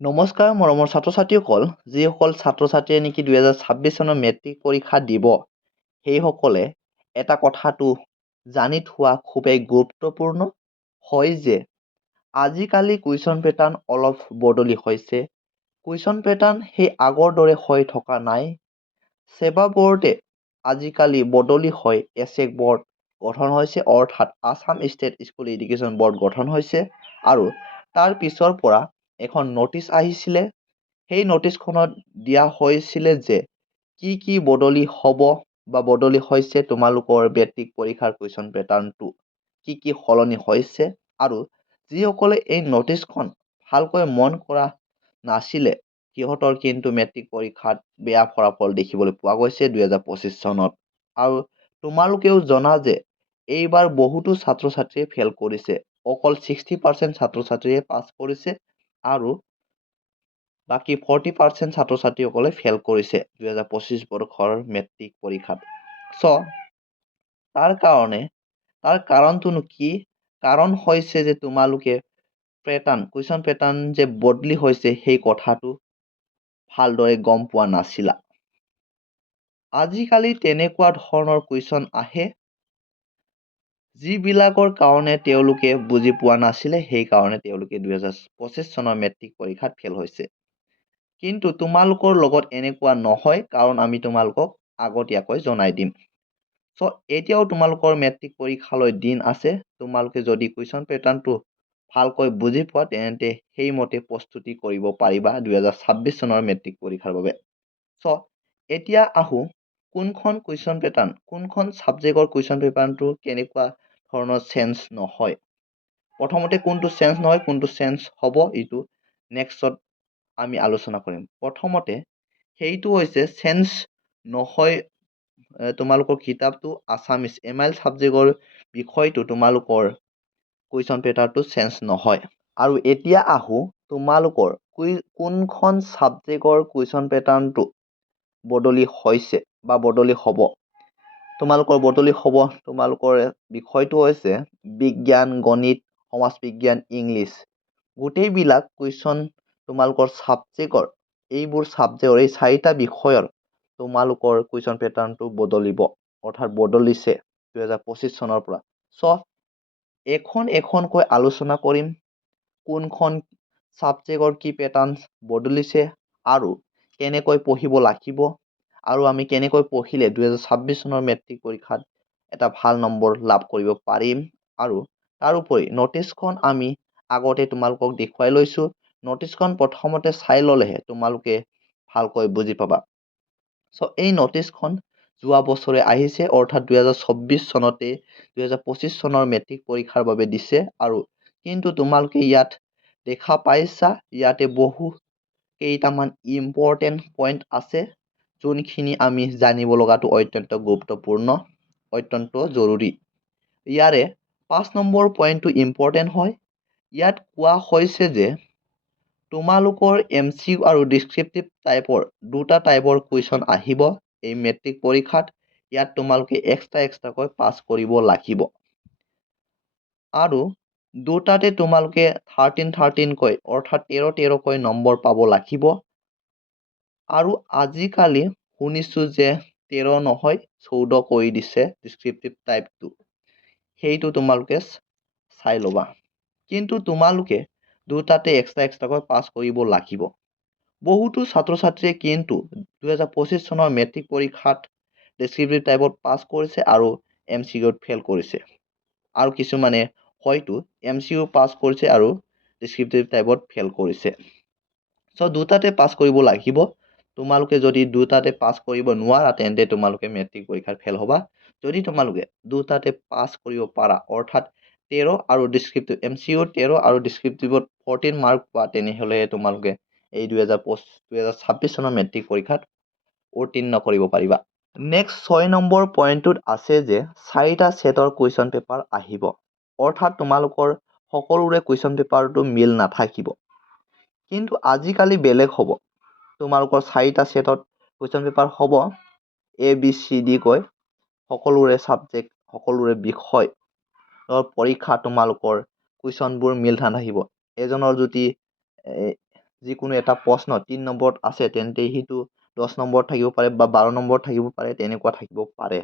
নমস্কাৰ মৰমৰ ছাত্ৰ-ছাত্ৰীসকল, যিসকল ছাত্ৰ-ছাত্ৰীয়ে নেকি 2026 চনৰ মেট্ৰিক পৰীক্ষা দিব, সেইসকলে এটা কথাটো জানি থোৱা খুবেই গুৰুত্বপূৰ্ণ হয় যে আজিকালি কুৱেশ্যন পেটাৰ্ণ অলপ বদলি হৈছে। কুৱেশ্যন পেটাৰ্ণ সেই আগৰ দৰে হৈ থকা নাই। সেৱা বৰ্ডে আজিকালি বদলি হৈ এছেক বৰ্ড গঠন হৈছে, অৰ্থাৎ Assam state school education board গঠন হৈছে আৰু তাৰ পিছৰ পৰা এখন নটিচ আহিছিলে। সেই নটিচখনত দিয়া হৈছিলে যে কি বদলি হ'ব বা বদলি হৈছে তোমালোকৰ মেট্ৰিক পৰীক্ষাৰ কুৱেশ্যন পেটাৰ্ণটো কি সলনি হৈছে আৰু যিসকলে এই নটিচখন ভালকৈ মন কৰা নাছিলে সিহঁতৰ কিন্তু মেট্ৰিক পৰীক্ষাত বেয়া ফলাফল দেখিবলৈ পোৱা গৈছে 2025 চনত। আৰু তোমালোকেও জনা যে এইবাৰ বহুতো ছাত্ৰ-ছাত্ৰীয়ে ফেল কৰিছে। অকল 60% ছাত্ৰ-ছাত্ৰীয়ে পাছ কৰিছে আৰু বাকী 40% ছাত্ৰ-ছাত্ৰীসকলে ফেল কৰিছে 2025 বৰ্ষৰ মেট্ৰিক পৰীক্ষাত। তাৰ কাৰণটোনো কি? কাৰণ হৈছে যে তোমালোকে কুৱেশ্যন পেটাৰ্ণ যে বদলি হৈছে সেই কথাটো ভালদৰে গম পোৱা নাছিলা। আজিকালি তেনেকুৱা ধৰণৰ কুৱেশ্যন আহে যিবিলাকৰ কাৰণে তেওঁলোকে বুজি পোৱা নাছিলে, সেইকাৰণে তেওঁলোকে 2025 চনৰ মেট্ৰিক পৰীক্ষাত ফেল হৈছে। কিন্তু তোমালোকৰ লগত এনেকুৱা নহয়, কাৰণ আমি তোমালোকক আগতীয়াকৈ জনাই দিম। এতিয়াও তোমালোকৰ মেট্ৰিক পৰীক্ষালৈ দিন আছে। তোমালোকে যদি কুৱেশ্যন পেটাৰ্ণটো ভালকৈ বুজি পোৱা তেন্তে সেইমতে প্ৰস্তুতি কৰিব পাৰিবা 2026 চনৰ মেট্ৰিক পৰীক্ষাৰ বাবে। এতিয়া আহো কোনখন কুৱেশ্যন পেটাৰ্ণ, কোনখন ছাবজেক্টৰ কুৱেশ্যন পেপাৰটো কেনেকুৱা ধৰণৰ চেঞ্জ নহয়। প্ৰথমতে কোনটো চেঞ্জ নহয়, কোনটো চেঞ্জ হ'ব, এইটো নেক্সটত আমি আলোচনা কৰিম। প্ৰথমতে সেইটো হৈছে চেঞ্জ নহয় তোমালোকৰ কিতাপটো আছামিজ MIL ছাবজেক্টৰ বিষয়টো তোমালোকৰ কুৱেশ্যন পেটাৰটো চেঞ্জ নহয়। আৰু এতিয়া আহো তোমালোকৰ কোনখন ছাবজেক্টৰ কুৱেশ্যন পেটাৰ্ণটো বদলি হৈছে বা বদলি হ'ব। তোমালোকৰ বদলি হ'ব, তোমালোকৰ বিষয়টো হৈছে বিজ্ঞান, গণিত, সমাজ বিজ্ঞান, ইংলিছ। গোটেইবিলাক কুৱেশ্যন তোমালোকৰ ছাবজেক্টৰ এইবোৰ ছাবজেক্টৰ এই 4টা বিষয়ৰ তোমালোকৰ কুৱেশ্যন পেটাৰ্ণটো বদলিব, অৰ্থাৎ বদলিছে 2025 চনৰ পৰা। এখনকৈ আলোচনা কৰিম কোনখন ছাবজেক্টৰ কি পেটাৰ্ণ বদলিছে আৰু কেনেকৈ পঢ়িব লাগিব আৰু আমি কেনেকৈ পঢ়িলে 2026 চনৰ মেট্ৰিক পৰীক্ষাত এটা ভাল নম্বৰ লাভ কৰিব পাৰিম। আৰু তাৰোপৰি নটিচখন আমি আগতে তোমালোকক দেখুৱাই লৈছো। নটিচখন প্ৰথমতে চাই ল'লেহে তোমালোকে ভালকৈ বুজি পাবা। এই নটিচখন যোৱা বছৰে আহিছে, অৰ্থাৎ 2024 চনতে 2025 চনৰ মেট্ৰিক পৰীক্ষাৰ বাবে দিছে। আৰু কিন্তু তোমালোকে ইয়াত দেখা পাইছা ইয়াতে বহু কেইটামান ইম্পৰ্টেণ্ট পইণ্ট আছে, যোনখিনি আমি জানিব লগাটো অত্যন্ত গুৰুত্বপূৰ্ণ, অত্যন্ত জৰুৰী। ইয়াৰে 5 নম্বৰ পইণ্টটো ইম্পৰ্টেণ্ট হয়। ইয়াত কোৱা হৈছে যে তোমালোকৰ MCQ আৰু ডিস্ক্ৰিপটিভ টাইপৰ দুটা টাইপৰ কুৱেশ্যন আহিব এই মেট্ৰিক পৰীক্ষাত। ইয়াত তোমালোকে এক্সট্ৰাকৈ পাছ কৰিব লাগিব। আৰু দুটাতে তোমালোকে 13কৈ অৰ্থাৎ 13কৈ নম্বৰ পাব লাগিব। আৰু আজিকালি শুনিছো যে 13 নহয় 14 কৰি দিছে ডিস্ক্ৰিপটিভ টাইপটো, সেইটো তোমালোকে চাই ল'বা। কিন্তু তোমালোকে দুটাতে এক্সট্ৰাকৈ পাছ কৰিব লাগিব। বহুতো ছাত্ৰ-ছাত্ৰীয়ে কিন্তু 2025 চনৰ মেট্ৰিক পৰীক্ষাত ডিস্ক্ৰিপটিভ টাইপত পাছ কৰিছে আৰু MCQত ফেল কৰিছে। আৰু কিছুমানে হয়তো MCQ পাছ কৰিছে আৰু ডিস্ক্ৰিপটিভ টাইপত ফেল কৰিছে। দুটাতে পাছ কৰিব লাগিব। তোমালোকে যদি দুটাতে পাছ কৰিব নোৱাৰা তেন্তে তোমালোকে মেট্ৰিক পৰীক্ষাত ফেল হ'বা। যদি তোমালোকে দুটাতে পাছ কৰিব পাৰা, অৰ্থাৎ 13 আৰু ডিস্ক্ৰিপটিভ MCQ 13 আৰু ডিস্ক্ৰিপটিভত 14 মাৰ্ক পোৱা, তেনেহ'লে তোমালোকে এই 2026 চনৰ মেট্ৰিক পৰীক্ষাত উত্তীৰ্ণ কৰিব পাৰিবা। নেক্সট 6 নম্বৰ পইণ্টটোত আছে যে 4টা ছেটৰ কুৱেশ্যন পেপাৰ আহিব, অৰ্থাৎ তোমালোকৰ সকলোৰে কুৱেশ্যন পেপাৰটো মিল নাথাকিব। কিন্তু আজিকালি বেলেগ হ'ব। তোমালোকৰ 4টা ছেটত কুৱেশ্যন পেপাৰ হ'ব, ABCD কৈ সকলোৰে ছাবজেক্ট, সকলোৰে বিষয় পৰীক্ষা তোমালোকৰ কুৱেশ্যনবোৰ মিল নাথাকিব। এজনৰ যদি যিকোনো এটা প্ৰশ্ন 3 নম্বৰত আছে তেন্তে সেইটো 10 নম্বৰত থাকিব পাৰে বা 12 নম্বৰত থাকিব পাৰে, তেনেকুৱা থাকিব পাৰে।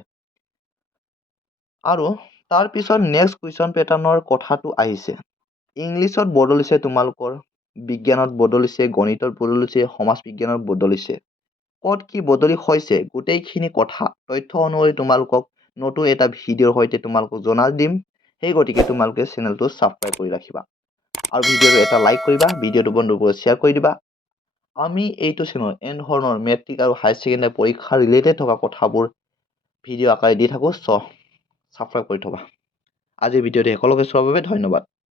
আৰু তাৰ পিছত নেক্সট কুৱেশ্যন পেটাৰ্নৰ কথাটো আহিছে। ইংলিছত বদলিছে তোমালোকৰ, বিজ্ঞানত বদলিছে, গণিতত বদলিছে, সমাজ বিজ্ঞানত বদলিছে। ক'ত কি বদলি হৈছে গোটেইখিনি কথা তথ্য অনুসৰি তোমালোকক নতুন এটা ভিডিঅ'ৰ সৈতে তোমালোকক জনাই দিম। সেই গতিকে তোমালোকে চেনেলটো ছাবস্ক্ৰাইব কৰি ৰাখিবা আৰু ভিডিঅ'টো এটা লাইক কৰিবা, ভিডিঅ'টো বন্ধুবোৰক শ্বেয়াৰ কৰি দিবা। আমি এইটো চেনেলত এনেধৰণৰ মেট্ৰিক আৰু হায়াৰ ছেকেণ্ডাৰী পৰীক্ষা ৰিলেটেড থকা কথাবোৰ ভিডিঅ' আকাৰে দি থাকোঁ, ছাবস্ক্ৰাইব কৰি থবা। আজিৰ ভিডিঅ'টো সকলোকে চোৱাৰ বাবে ধন্যবাদ।